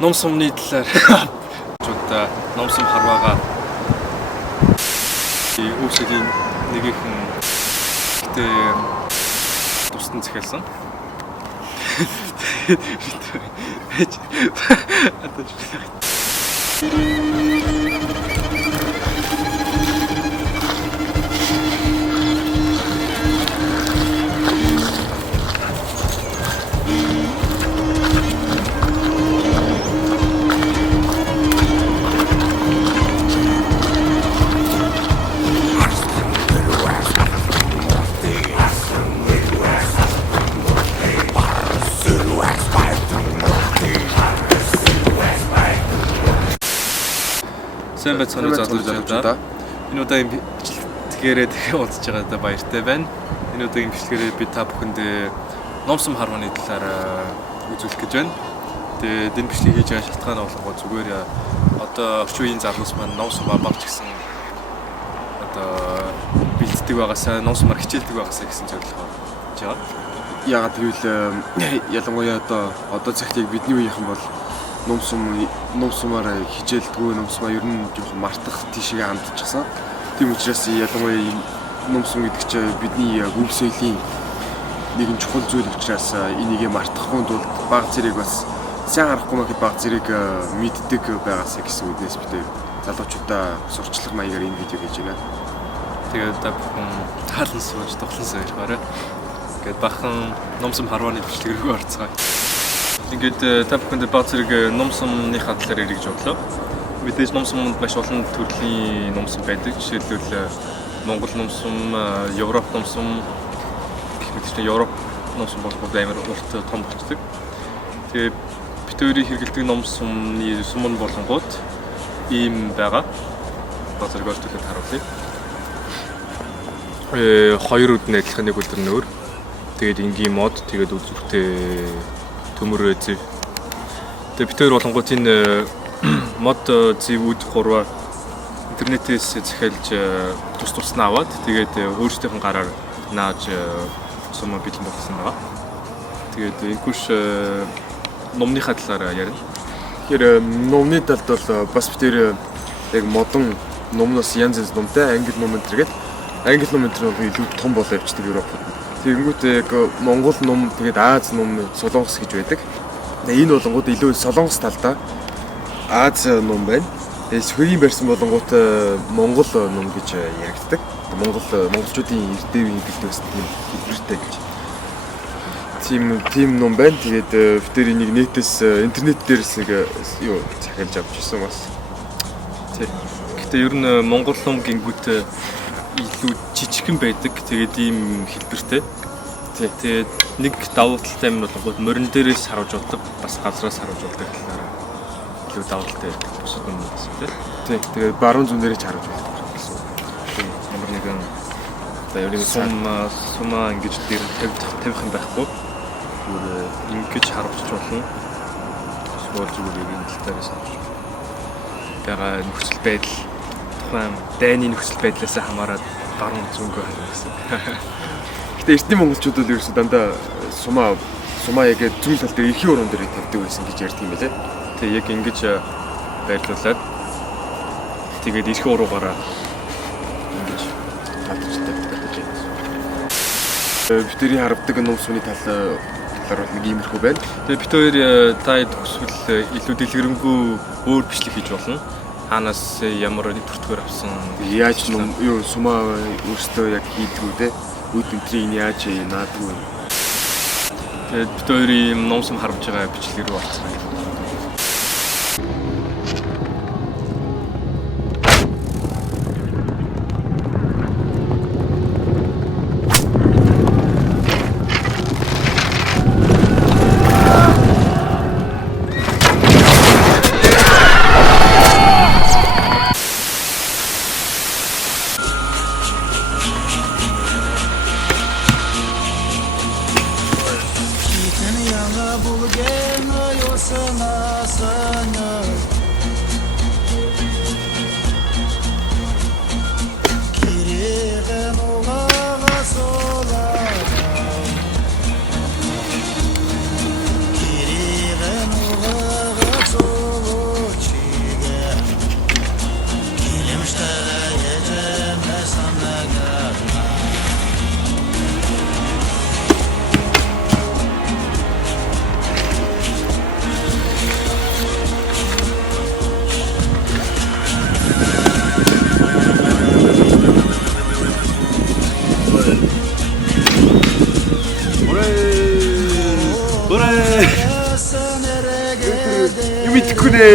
ном сумны талаар чудаа ном сум харваага үүсэлийн нэгэн гэтээ тусдан захиалсан. Сайн байцгаана залуучуудаа. Энэ удаагийн бичлэгээрээ дахин уулзж байгаадаа баяртай байна. Энэ удаагийн бичлэгээрээ би та бүхэнд ном сум харваны талаар үзүүлэх гэж байна. Тэгээд энэ бичлэгийг хийж байгаа шалтгаан нь болохоор зүгээр одоо орчин үеийн залуус маань ном сум багч гэсэн одоо бэлддэг байгаасаа ном сумаар хичээлдэг байгаасаа гэсэн зорилгоор хийж байгаа. Яагаад гэвэл ялангуяа одоо цагт яг бидний үеийнхэн бол ном сумаар хичээлдэггүй, ном сумаа ер нь жоохон мартах тийшээ хандчихсан. Тийм учраас ялангуяа ном сум гэдэг чинь бидний өв соёлын нэгэн чухал зүйл учраас энийг мартахгүй тулд баг зэрэг бас сайн харахгүй мэт баг зэрэг мэддэг байгаасаа гэсэн үднээс бид залуучуудаа сурчлах маягаар энэ видеог хийж байна. Тэгээд та бүхэн таалан сууж тоглон сойрхоорой. Ингээд бахан ном сум харваны бичлэг рүү орцгоо. Ингээд та бүхэнд баг зэрэг ном сумны талаар ярих гэж бодлоо. Мэдээж ном сумд маш олон төрлийн ном сум байдаг. Жишээлбэл Монгол ном сум, Европ ном сум, гэх мэт Европ ном сум бол амар урт том болцдог. Тэгээ бид өөрийн хэрэглэдэг ном сумны сум нь болонгууд ийм байгаа. Баг зэрэг өөртөө харуулъя. Хоёр үднэ адилхан нэг үлдэр нөр. Тэгээд энгийн мод, тэгээд үзүүртэй төмөр зэв. Тэгээд бид хоёр болонгууд энэ мод зэвүүд гурваа интернетээс захиалж тус-туснаа аваад тэгээд өөрсдийнх нь гараар нааж сум бэлэн болсон байгаа. Тэгээд энэхүүш номныхаа талаар ярина. Тэгэхээр номны талд бол бас бид тэр яг модон номноос янз янз номтой англи ном энтергээд англи ном энтер бол илүү том болоо явчихдаг Европод. Тэгэнгүүтээ яг Монгол ном тэгээд Аз ном, Солонгос гэж байдаг. Энэ болонгууд илүү Солонгос талдаа Аз ном байна. Тэгээд сүүлийн барьсан болонгууд Монгол ном гэж яригддаг. Монголчуудын эрдэмтдийн хэлбэрээс тийм хэлбэртэй гэж. Тийм ном байна. Тэгээд бид энийг нэтээс интернет дээрээс нэг юу захиалж авч ирсэн бас. Тэг. Гэтэ ер нь Монгол ном гингүүт илүү жижигхэн байдаг. Тэгээд ийм хэлбэртэй. Тэгээд нэг давуу талтай юм бол морин дээрээс харуулж болдог, бас газраас харуулж болдог талаараа илүү давуу талтай байдаг. Бусад юм бас тий. Тэгээд баруун зүүн дээрээ ч харуулж болдог гэсэн. Ямар нэгэн одоо яг сумаа ингэж дээр тавих юм байхгүй. Зүгээр ингэж харуулж болно. Эсвэл зүгээр энэ талтаараас харуулж. Бага нөхцөл байдал тухайн дайны нөхцөл байдлаас хамаарат баруун зүүнгөө харна гэсэн. Гэтэ эртний монголчууд бол ерөөсөө дандаа сумаа яг зүүн тал дээр эрхийн уран дээр тавьдаг байсан гэж ярьдаг юм байлээ. Тэг яг ингэж байрлуулад тэгээд эрхийн уруугаараа ингэж татчихдаг. Бидний харагдаг ном сумны талаар бол нэг иймэрхүү байна. Тэгээд бид хоёр та төсвөл илүү дэлгэрэнгүй өөр бичлэг хийж болно. Хаанаас ямар бүртгээр авсан, яаж ном юу сумаа өөртөө яг хийдэг үү те? Үүд энтрийг яаж наадаг вэ? Тэгээд бид хоёрын ном сум харуулж байгаа бичлэг рүү орцгоё. Мэдхгүй нэ.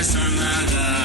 Sana